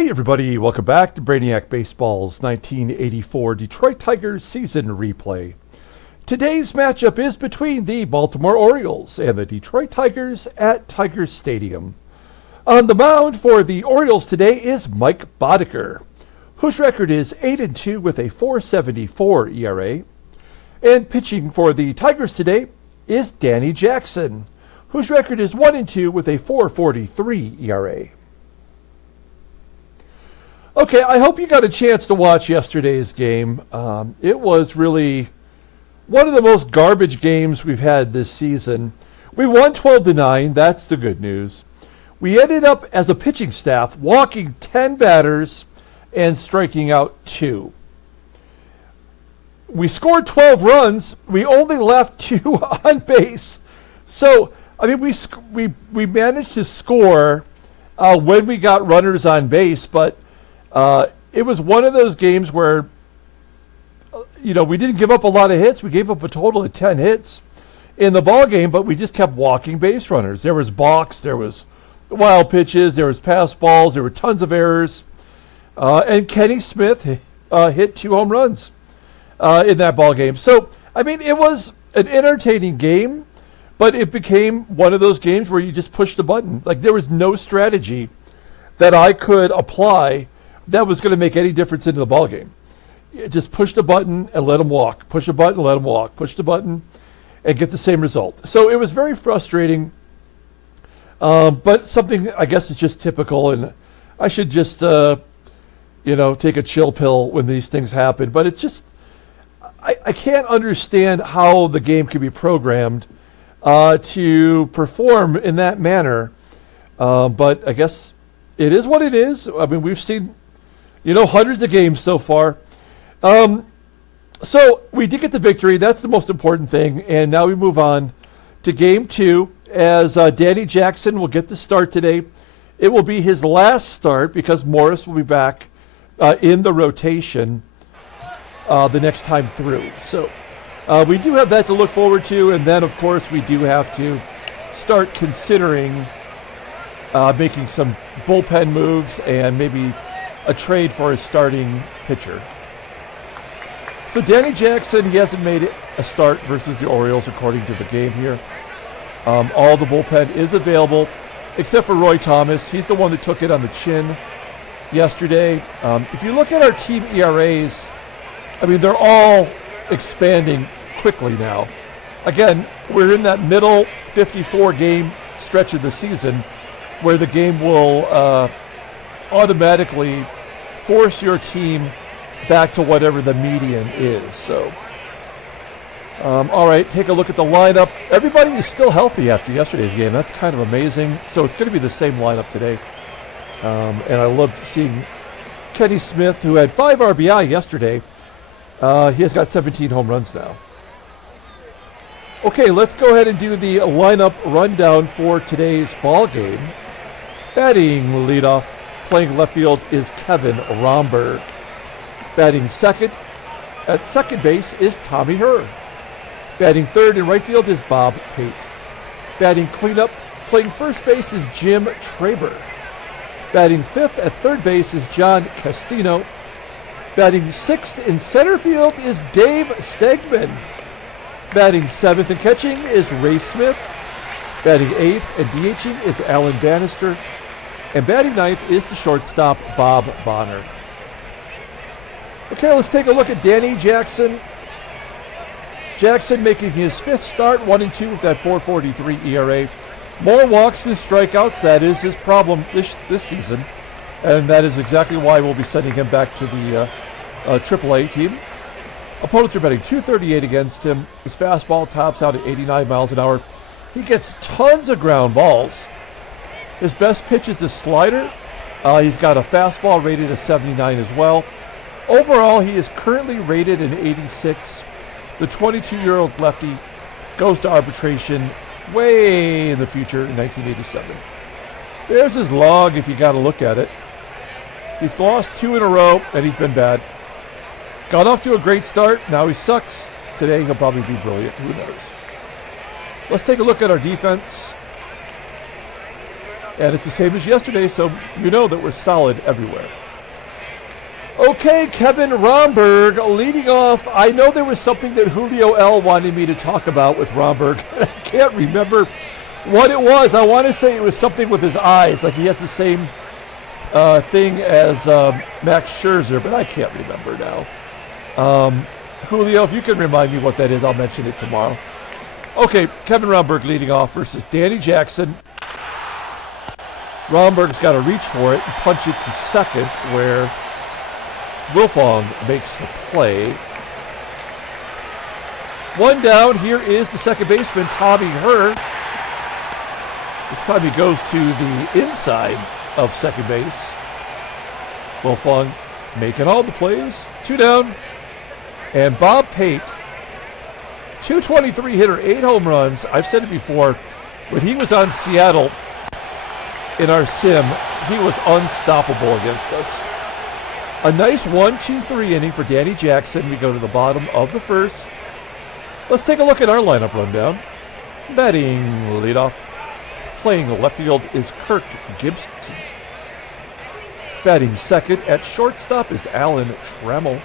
Hey everybody, welcome back to Brainiac Baseball's 1984 Detroit Tigers season replay. Today's matchup is between the Baltimore Orioles and the Detroit Tigers at Tiger Stadium. On the mound for the Orioles today is Mike Boddicker, whose record is 8-2 with a 4.74 ERA. And pitching for the Tigers today is Danny Jackson, whose record is 1-2 with a 4.43 ERA. Okay, I hope you got a chance to watch yesterday's game. It was really one of the most garbage games we've had this season. We won 12-9, that's the good news. We ended up, as a pitching staff, walking 10 batters and striking out 2. We scored 12 runs. We only left 2 on base. So, I mean, we managed to score when we got runners on base, but it was one of those games where, we didn't give up a lot of hits. We gave up a total of 10 hits in the ball game, but we just kept walking base runners. There was balks, there was wild pitches, there was pass balls, there were tons of errors. And Kenny Smith hit 2 home runs in that ball game. So, I mean, it was an entertaining game, but it became one of those games where you just push the button. Like, there was no strategy that I could apply that was going to make any difference into the ball game. Just push the button and let them walk. Push the button, let them walk. Push the button and get the same result. So it was very frustrating, but something I guess is just typical, and I should just, take a chill pill when these things happen. But it's just, I can't understand how the game can be programmed to perform in that manner. But I guess it is what it is. I mean, we've seen hundreds of games so far. So we did get the victory. That's the most important thing. And now we move on to game 2 as Danny Jackson will get the start today. It will be his last start because Morris will be back in the rotation the next time through. So we do have that to look forward to. And then, of course, we do have to start considering making some bullpen moves and maybe a trade for a starting pitcher. So Danny Jackson, he hasn't made a start versus the Orioles according to the game here. All the bullpen is available except for Roy Thomas. He's the one that took it on the chin yesterday. If you look at our team ERAs, I mean, they're all expanding quickly now. Again, we're in that middle 54-game stretch of the season where the game will automatically force your team back to whatever the median is. So, all right, take a look at the lineup. Everybody is still healthy after yesterday's game. That's kind of amazing. So it's going to be the same lineup today. And I loved seeing Kenny Smith, who had 5 RBI yesterday. He has got 17 home runs now. Okay, let's go ahead and do the lineup rundown for today's ball game. Batting leadoff, playing left field, is Kevin RHOMBERG. Batting second at second base is Tommy HERR. Batting third in right field is Bob PATE. Batting cleanup, playing first base is Jim TRABER. Batting fifth at third base is John CASTINO. Batting sixth in center field is Dave STEGMAN. Batting seventh and catching is Ray Smith. Batting eighth and DHing is Alan Bannister. And batting ninth is the shortstop, Bob Bonner. Okay, let's take a look at Danny Jackson. Jackson making his 5th start, 1-2 with that 4.43 ERA. More walks than strikeouts. That is his problem this season. And that is exactly why we'll be sending him back to the AAA team. Opponents are betting .238 against him. His fastball tops out at 89 miles an hour. He gets tons of ground balls. His best pitch is a slider. He's got a fastball rated at 79 as well. Overall, he is currently rated an 86. The 22-year-old lefty goes to arbitration way in the future in 1987. There's his log if you got to look at it. He's lost 2 in a row, and he's been bad. Got off to a great start. Now he sucks. Today he'll probably be brilliant. Who knows? Let's take a look at our defense. And it's the same as yesterday, so you know that we're solid everywhere. Okay, Kevin Romberg leading off. I know there was something that Julio L. wanted me to talk about with Romberg. I can't remember what it was. I want to say it was something with his eyes, like he has the same thing as Max Scherzer, but I can't remember now. Julio, if you can remind me what that is, I'll mention it tomorrow. Okay, Kevin Romberg leading off versus Danny Jackson. Romberg's got to reach for it and punch it to second, where Wilfong makes the play. One down. Here is the second baseman, Tommy HERR. This time he goes to the inside of second base. Wilfong making all the plays. 2 down. And Bob Pate, 223 hitter, 8 home runs. I've said it before, when he was on Seattle in our sim, he was unstoppable against us. A nice 1-2-3 inning for Danny Jackson. We go to the bottom of the first. Let's take a look at our lineup rundown. Batting leadoff, playing left field is Kirk GIBSON. Batting second at shortstop is Alan TRAMMELL.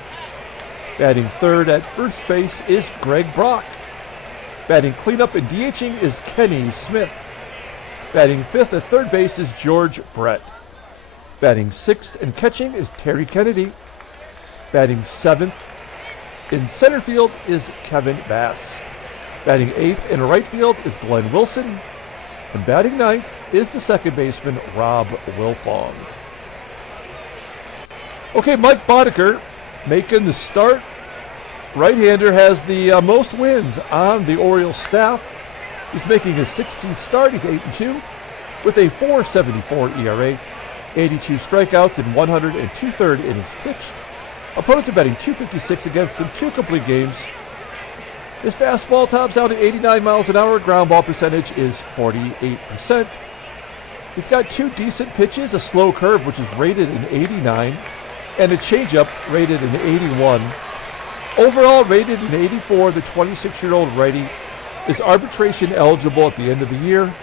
Batting third at first base is Greg Brock. Batting cleanup and DHing is Kenny Smith. Batting fifth at third base is George Brett. Batting sixth and catching is Terry Kennedy. Batting seventh in center field is Kevin Bass. Batting eighth in right field is Glenn Wilson. And batting ninth is the second baseman, Rob Wilfong. Okay, Mike Boddicker making the start. Right-hander has the most wins on the Orioles staff. He's making his 16th start. He's 8-2 with a 4.74 ERA, 82 strikeouts in 102 innings pitched. Opponents are batting .256 against him, 2 complete games. His fastball tops out at 89 miles an hour. Ground ball percentage is 48%. He's got 2 decent pitches, a slow curve, which is rated in 89, and a changeup rated in 81. Overall rated in 84, the 26-year-old righty is arbitration eligible at the end of the year.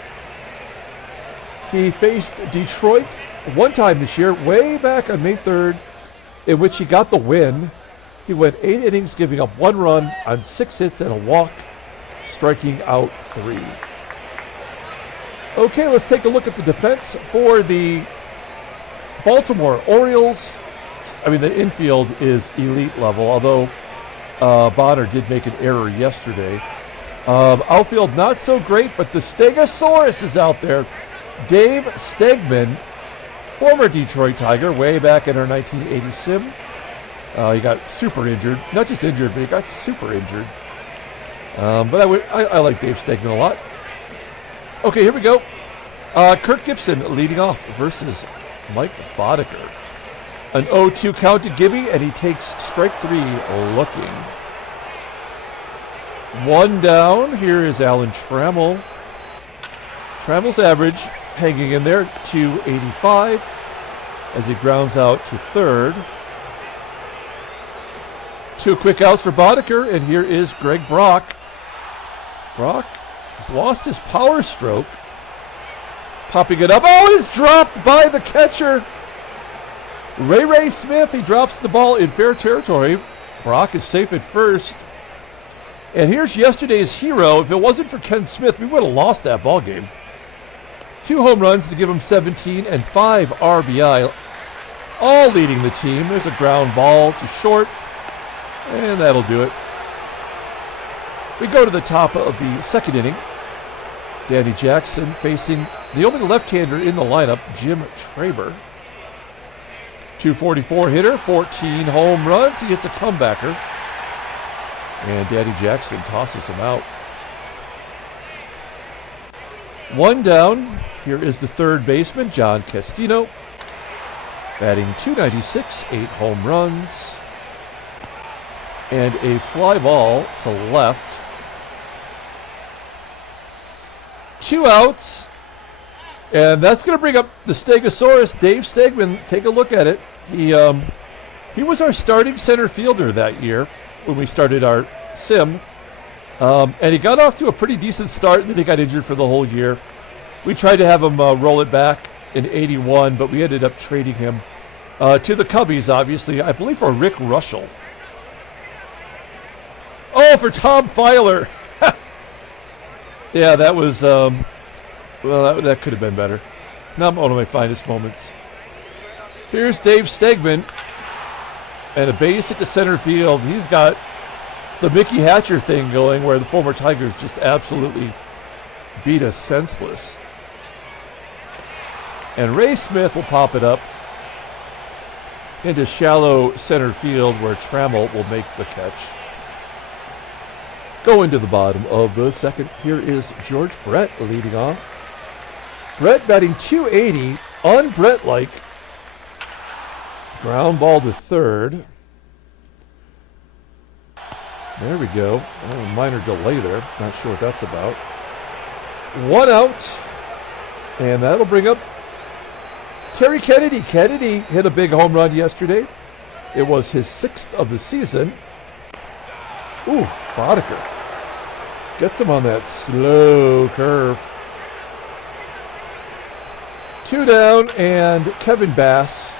He faced Detroit one time this year, way back on May 3rd, in which he got the win. He went 8 innings, giving up 1 run on 6 hits and a walk, striking out 3. Okay, let's take a look at the defense for the Baltimore Orioles. I mean, the infield is elite level, although Bonner did make an error yesterday. Outfield not so great, but the Stegosaurus is out there. Dave Stegman, former Detroit Tiger, way back in our 1980 sim. He got super injured. Not just injured, but he got super injured. But I like Dave Stegman a lot. Okay, here we go. Kirk Gibson leading off versus Mike Boddicker. An 0-2 count to Gibby, and he takes strike 3 looking. 1 down. Here is Alan Trammell. Trammell's average hanging in there, 285, as he grounds out to third. 2 quick outs for Boddicker, and here is Greg Brock. Brock has lost his power stroke. Popping it up. Oh, it's dropped by the catcher. Ray Smith, he drops the ball in fair territory. Brock is safe at first. And here's yesterday's hero. If it wasn't for Ken Smith, we would have lost that ball game. 2 home runs to give him 17 and 5 RBI, all leading the team. There's a ground ball to short, and that'll do it. We go to the top of the second inning. Danny Jackson facing the only left-hander in the lineup, Jim TRABER. 244 hitter, 14 home runs. He hits a comebacker. And Danny Jackson tosses him out. 1 down. Here is the third baseman, John CASTINO. Batting .296, 8 home runs. And a fly ball to left. 2 outs. And that's going to bring up the Stegosaurus, Dave Stegman. Take a look at it. He was our starting center fielder that year when we started our sim. And he got off to a pretty decent start, and then he got injured for the whole year. We tried to have him roll it back in 81, but we ended up trading him to the Cubbies, obviously. I believe for Rick Russell. Oh, for Tom Filer. Yeah, that was, well, that could have been better. Not one of my finest moments. Here's Dave Stegman. And a base at the center field. He's got the Mickey Hatcher thing going where the former Tigers just absolutely beat us senseless. And Ray Smith will pop it up into shallow center field where Trammell will make the catch. Going to the bottom of the second. Here is George Brett leading off. Brett batting .280, un-Brett-like. Ground ball to third. There we go. Oh, minor delay there. Not sure what that's about. 1 out. And that'll bring up Terry Kennedy. Kennedy hit a big home run yesterday. It was his 6th of the season. Ooh, Boddicker. Gets him on that slow curve. 2 down, and Kevin Bass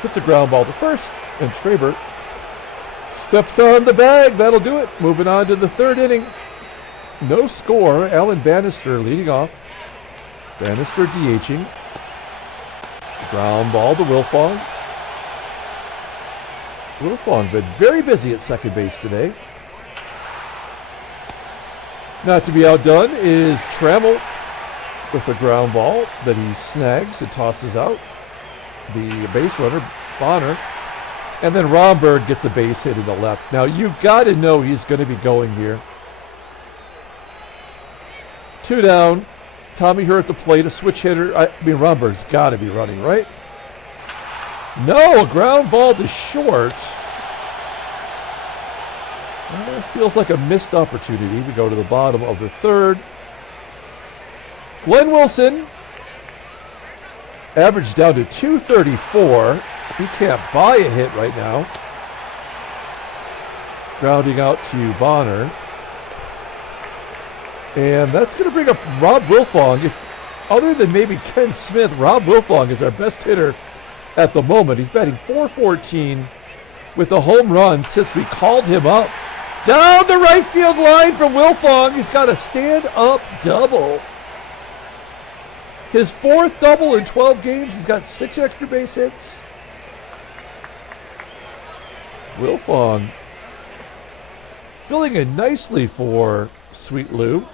hits a ground ball to first, and TRABER steps on the bag. That'll do it. Moving on to the third inning. No score. Alan Bannister leading off. Bannister DHing. Ground ball to Wilfong. Wilfong been very busy at second base today. Not to be outdone is Trammell with a ground ball that he snags and tosses out. The base runner, Bonner. And then RHOMBERG gets a base hit in the left. Now, you got to know he's going to be going here. 2 down. Tommy HERR at the plate, a switch hitter. I mean, RHOMBERG's got to be running, right? No, a ground ball to short. Well, it feels like a missed opportunity. We go to the bottom of the third. Glenn Wilson, average down to 234. He can't buy a hit right now. Grounding out to Bonner. And that's going to bring up Rob Wilfong. If other than maybe Ken Smith, Rob Wilfong is our best hitter at the moment. He's batting .414 with a home run since we called him up. Down the right field line from Wilfong. He's got a stand-up double. His 4th double in 12 games. He's got 6 extra base hits. Wilfong filling in nicely for Sweet Lou.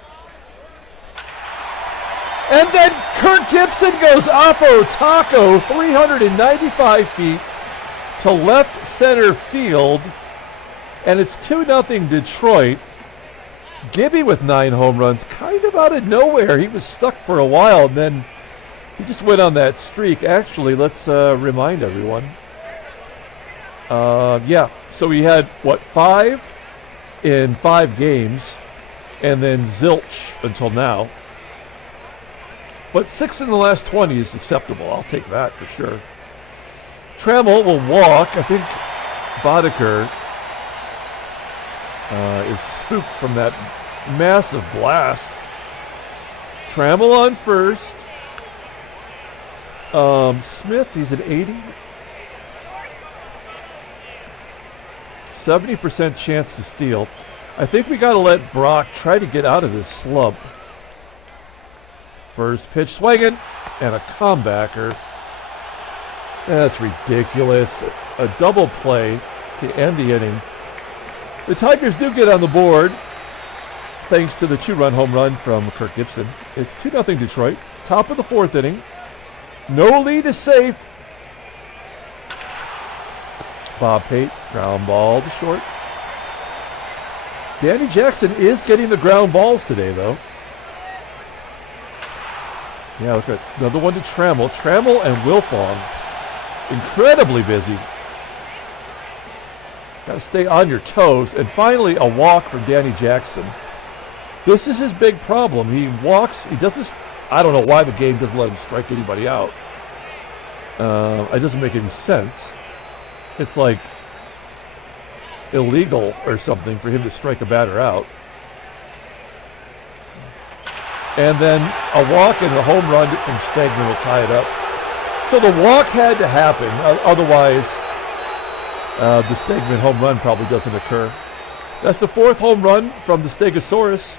And then Kirk GIBSON goes oppo taco 395 feet to left center field. And it's 2-0 Detroit. Gibby with 9 home runs, kind of out of nowhere. He was stuck for a while, and then he just went on that streak. Actually, let's remind everyone. Yeah, so we had, 5 in 5 games, and then zilch until now. But 6 in the last 20 is acceptable. I'll take that for sure. Trammell will walk. I think Boddicker is spooked from that massive blast. Trammell on first. Smith, he's at 80. 70% chance to steal. I think we got to let Brock try to get out of this slump. First pitch swinging, and a comebacker. That's ridiculous. A double play to end the inning. The Tigers do get on the board thanks to the 2-run home run from Kirk GIBSON. It's 2-0 Detroit. Top of the 4th inning. No lead is safe. Bob Pate, ground ball to short. Danny Jackson is getting the ground balls today, though. Yeah, look at another one to Trammell. Trammell and Wilfong, incredibly busy. Got to stay on your toes. And finally, a walk from Danny Jackson. This is his big problem. He walks. He doesn't. I don't know why the game doesn't let him strike anybody out. It doesn't make any sense. It's like illegal or something for him to strike a batter out. And then a walk and a home run from Stegman will tie it up. So the walk had to happen. Otherwise, the Stegman home run probably doesn't occur. That's the 4th home run from the Stegosaurus.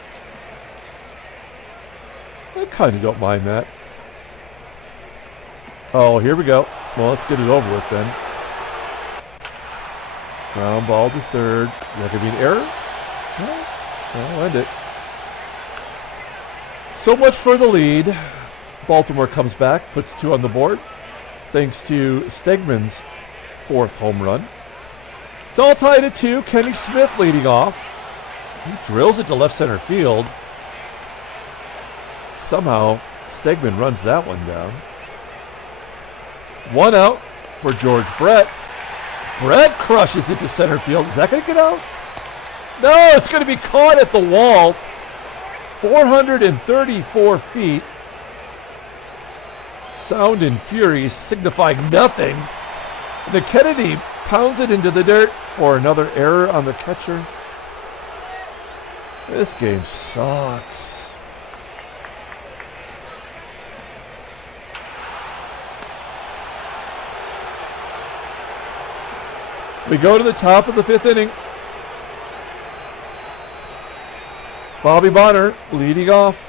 I kind of don't mind that. Oh, here we go. Well, let's get it over with then. Ground ball to third. That could be an error? No, I'll end it. So much for the lead. Baltimore comes back, puts 2 on the board, thanks to Stegman's 4th home run. It's all tied at 2. Kenny Smith leading off. He drills it to left center field. Somehow, Stegman runs that one down. 1 out for George Brett. Brett crushes it to center field. Is that going to get out? No, it's going to be caught at the wall. 434 feet. Sound and fury signifying nothing. The Kennedy pounds it into the dirt for another error on the catcher. This game sucks. We go to the top of the 5th inning. Bobby Bonner leading off.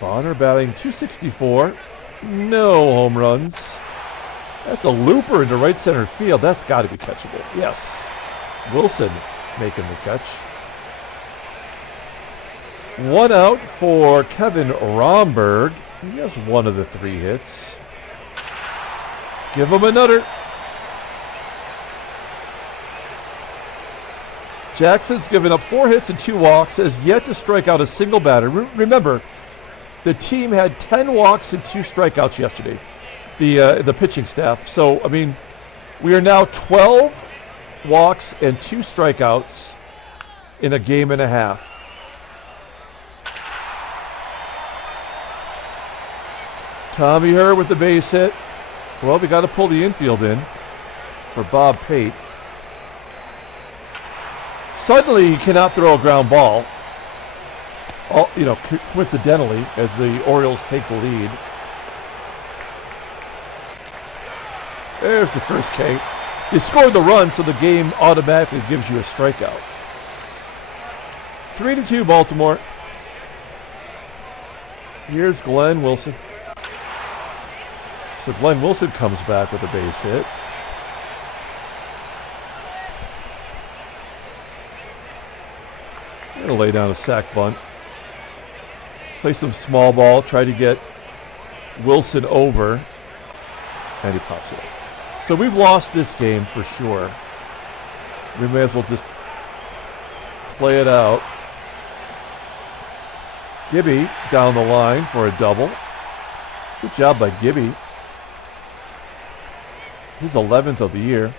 Bonner batting .264. No home runs. That's a looper into right center field. That's got to be catchable. Yes. Wilson making the catch. 1 out for Kevin RHOMBERG. He has 1 of the 3 hits. Give him another. Jackson's given up 4 hits and 2 walks, has yet to strike out a single batter. Remember, the team had 10 walks and 2 strikeouts yesterday, the pitching staff. So, I mean, we are now 12 walks and 2 strikeouts in a game and a half. Tommy HERR with the base hit. Well, we got to pull the infield in for Bob Pate. Suddenly, he cannot throw a ground ball. Coincidentally, as the Orioles take the lead. There's the first K. They scored the run, so the game automatically gives you a strikeout. 3-2 Baltimore. Here's Glenn Wilson. So Glenn Wilson comes back with a base hit. Gonna lay down a sac bunt. Play some small ball, try to get Wilson over, and he pops it up. So we've lost this game for sure. We may as well just play it out. Gibby down the line for a double. Good job by Gibby. His 11th of the year.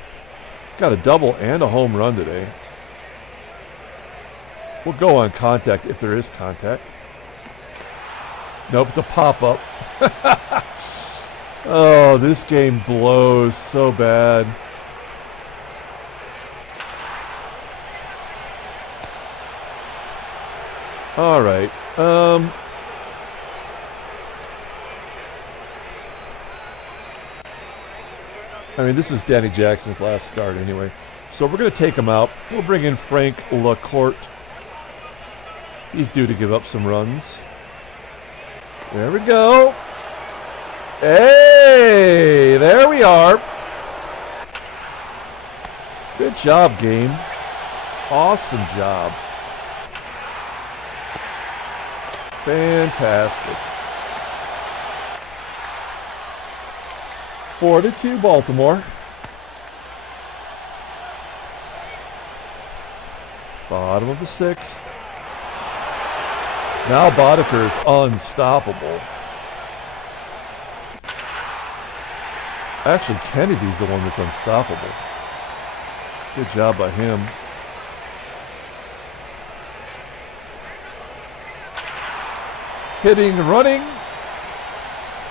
He's got a double and a home run today. We'll go on contact if there is contact. Nope, it's a pop-up. Oh, this game blows so bad. All right. I mean, this is Danny Jackson's last start anyway. So we're going to take him out. We'll bring in Frank LaCourte. He's due to give up some runs. There we go. Hey, there we are. Good job, game. Awesome job. Fantastic. 4-2 Baltimore. Bottom of the 6th. Now Boddicker is unstoppable. Actually, Kennedy's the one that's unstoppable. Good job by him. Hitting, running.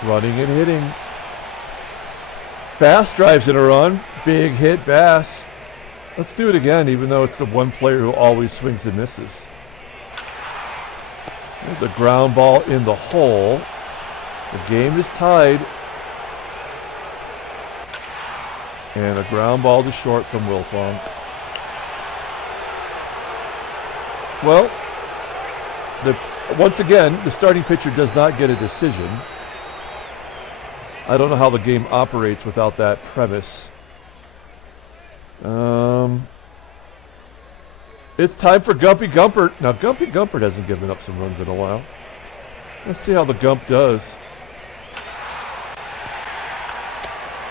Running and hitting. Bass drives in a run. Big hit, Bass. Let's do it again, even though it's the one player who always swings and misses. There's a ground ball in the hole. The game is tied. And a ground ball to short from Wilfong. Well, once again, the starting pitcher does not get a decision. I don't know how the game operates without that premise. It's time for Gumpy Gumpert. Now, Gumpy Gumpert hasn't given up some runs in a while. Let's see how the Gump does.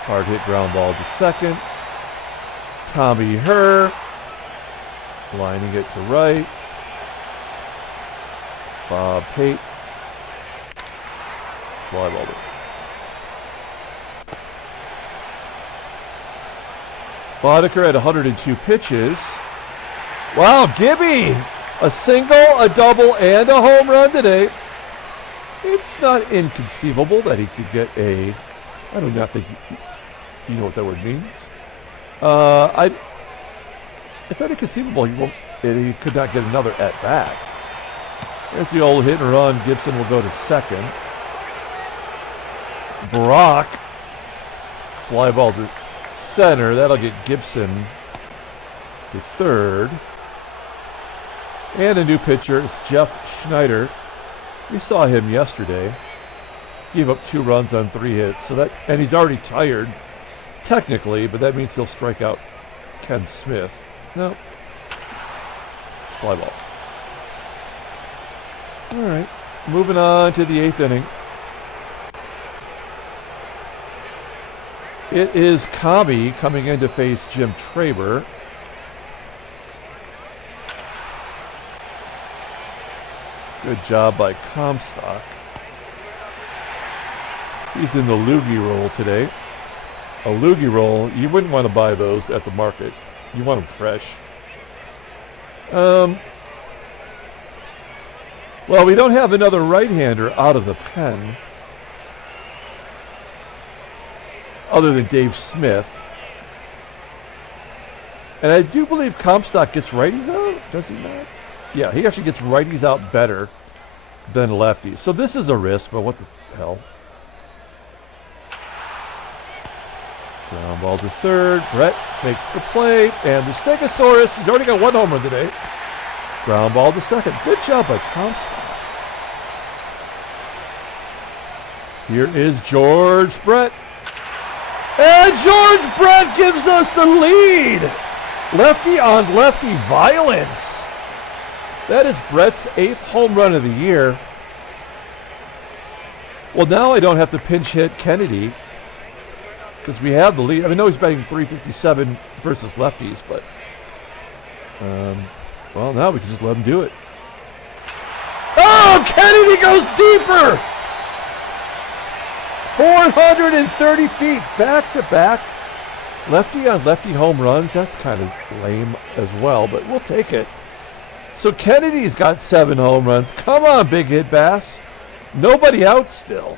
Hard hit ground ball to second. Tommy HERR lining it to right. Bob Pate. Fly ball. Boddicker at 102 pitches. Wow, Gibby! A single, a double, and a home run today. It's not inconceivable that he could get a... I do not think you know what that word means. It's not inconceivable he could not get another at-bat. There's the old hit and run. Gibson will go to second. Brock. Fly ball to center. That'll get Gibson to third. And a new pitcher. It's Jeff Schneider. We saw him yesterday. Gave up 2 runs on 3 hits. And he's already tired, technically, but that means he'll strike out Ken Smith. No. Fly ball. All right. Moving on to the 8th inning. It is Kami coming in to face Jim Traber. Good job by Comstock. He's in the loogie roll today. A loogie roll, you wouldn't want to buy those at the market. You want them fresh. Well, we don't have another right-hander out of the pen. Other than Dave Smith. And I do believe Comstock gets righties out. Does he not? Yeah, he actually gets righties out better than lefties. So this is a risk, but what the hell? Ground ball to third. Brett makes the play. And the Stegosaurus, he's already got 1 home run today. Ground ball to second. Good job by Comstock. Here is George Brett. And George Brett gives us the lead. Lefty on lefty violence. That is Brett's 8th home run of the year. Well, now I don't have to pinch hit Kennedy because we have the lead. I know he's batting .357 versus lefties, but well, now we can just let him do it. Oh, Kennedy goes deeper. 430 feet back to back. Lefty on lefty home runs. That's kind of lame as well, but we'll take it. So Kennedy's got 7 home runs. Come on, big hit Bass. Nobody out still.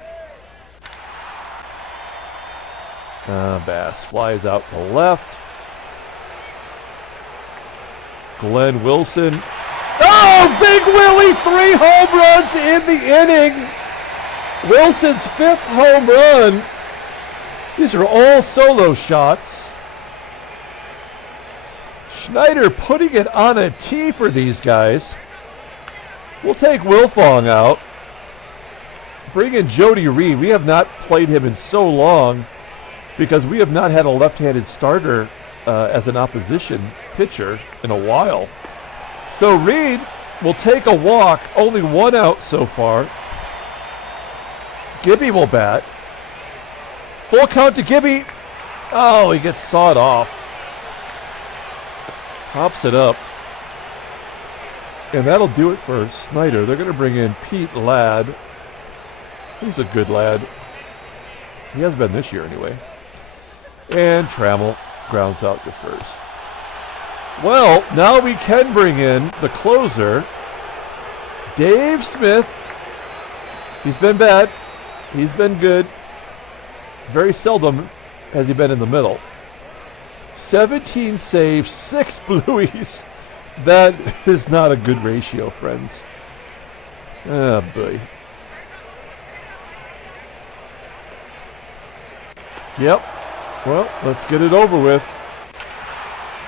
Bass flies out to left. Glenn Wilson. Oh, Big Willie, 3 home runs in the inning. Wilson's 5th home run. These are all solo shots. Schneider putting it on a tee for these guys. We'll take Wilfong out. Bring in Jody Reed. We have not played him in so long because we have not had a left-handed starter as an opposition pitcher in a while. So Reed will take a walk. Only 1 out so far. Gibby will bat. Full count to Gibby. Oh, he gets sawed off. Pops it up. And that'll do it for Snyder. They're going to bring in Pete Ladd. He's a good lad. He has been this year anyway. And Trammell grounds out to first. Well, now we can bring in the closer, Dave Smith. He's been bad. He's been good. Very seldom has he been in the middle. 17 saves, 6 blueies. That is not a good ratio, friends. Oh, boy. Yep. Well, let's get it over with.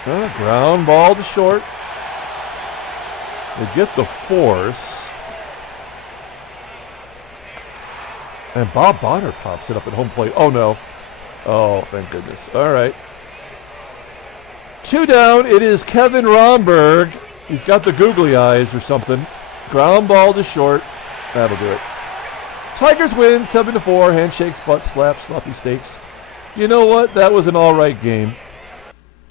Ground ball to short. They get the force. And Bob Bonner pops it up at home plate. Oh, no. Oh, thank goodness. All right. 2 down. It is Kevin RHOMBERG. He's got the googly eyes or something. Ground ball to short. That'll do it. Tigers win 7-4. Handshakes, butt slaps, sloppy steaks. You know what? That was an all right game.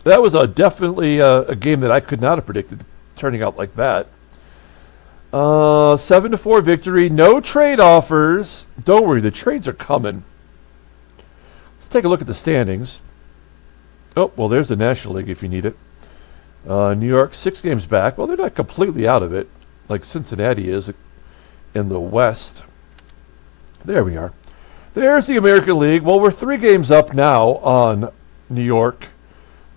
That was definitely a game that I could not have predicted turning out like that. 7-4 victory. No trade offers. Don't worry, the trades are coming. Let's take a look at the standings. Oh, well, there's the National League if you need it. New York, 6 games back. Well, they're not completely out of it, like Cincinnati is in the West. There we are. There's the American League. Well, we're 3 games up now on New York,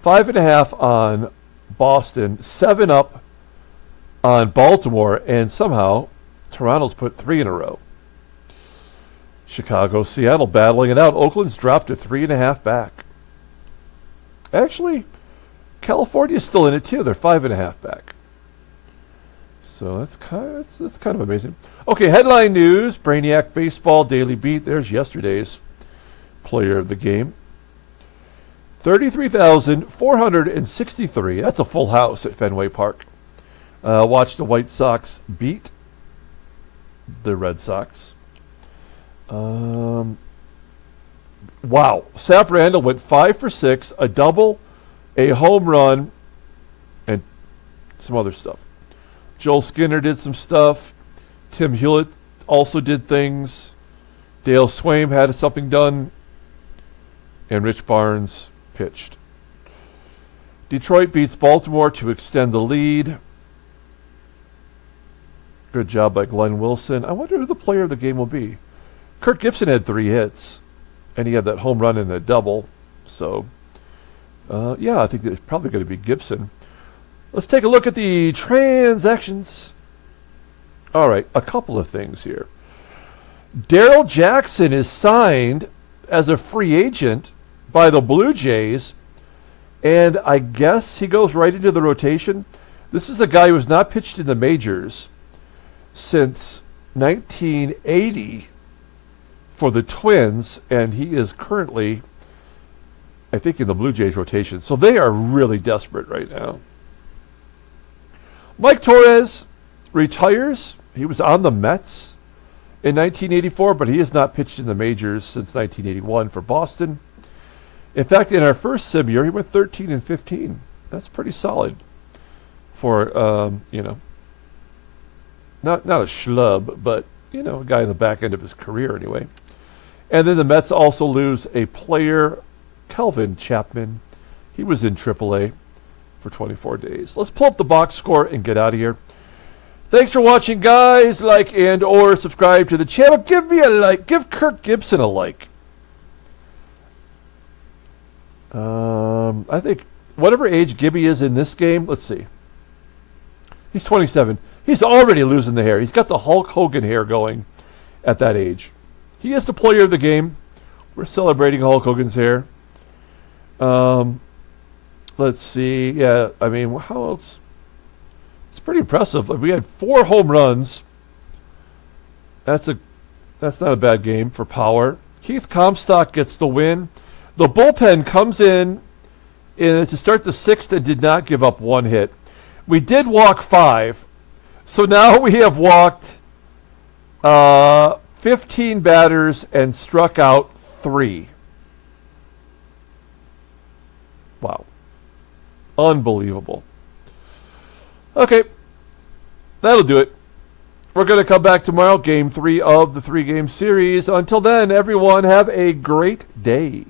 5.5 on Boston, 7 up on Baltimore, and somehow Toronto's put 3 in a row. Chicago, Seattle battling it out. Oakland's dropped to 3.5 back. Actually, California's still in it too. They're 5.5 back. So that's kind of amazing. Okay, headline news. Brainiac Baseball Daily Beat. There's yesterday's player of the game. 33,463. That's a full house at Fenway Park. Watch the White Sox beat the Red Sox. Wow. Sap Randall went 5 for 6, a double, a home run, and some other stuff. Joel Skinner did some stuff. Tim Hewlett also did things. Dale Swaim had something done. And Rich Barnes pitched. Detroit beats Baltimore to extend the lead. Good job by Glenn Wilson. I wonder who the player of the game will be. Kirk Gibson had 3 hits. And he had that home run and a double. So, yeah, I think it's probably going to be Gibson. Let's take a look at the transactions. All right, a couple of things here. Darrell Jackson is signed as a free agent by the Blue Jays, and I guess he goes right into the rotation. This is a guy who has not pitched in the majors since 1980 for the Twins, and he is currently, I think, in the Blue Jays rotation. So they are really desperate right now. Mike Torres retires. He was on the Mets in 1984, but he has not pitched in the majors since 1981 for Boston. In fact, in our first sim year, he went 13-15. That's pretty solid for, not a schlub, but, a guy in the back end of his career anyway. And then the Mets also lose a player, Kelvin Chapman. He was in AAA for 24 days. Let's pull up the box score and get out of here. Thanks for watching, guys. Like and or subscribe to the channel. Give me a like. Give Kirk Gibson a like. I think whatever age Gibby is in this game, let's see. He's 27. He's already losing the hair. He's got the Hulk Hogan hair going at that age. He is the player of the game. We're celebrating Hulk Hogan's hair. Let's see. Yeah, I mean, how else? It's pretty impressive. We had 4 home runs. That's not a bad game for power. Keith Comstock gets the win. The bullpen comes in to start the 6th and did not give up 1 hit. We did walk 5. So now we have walked 15 batters and struck out 3. Wow. Unbelievable. Okay. That'll do it. We're going to come back tomorrow, Game 3 of the 3-game series. Until then, everyone, have a great day.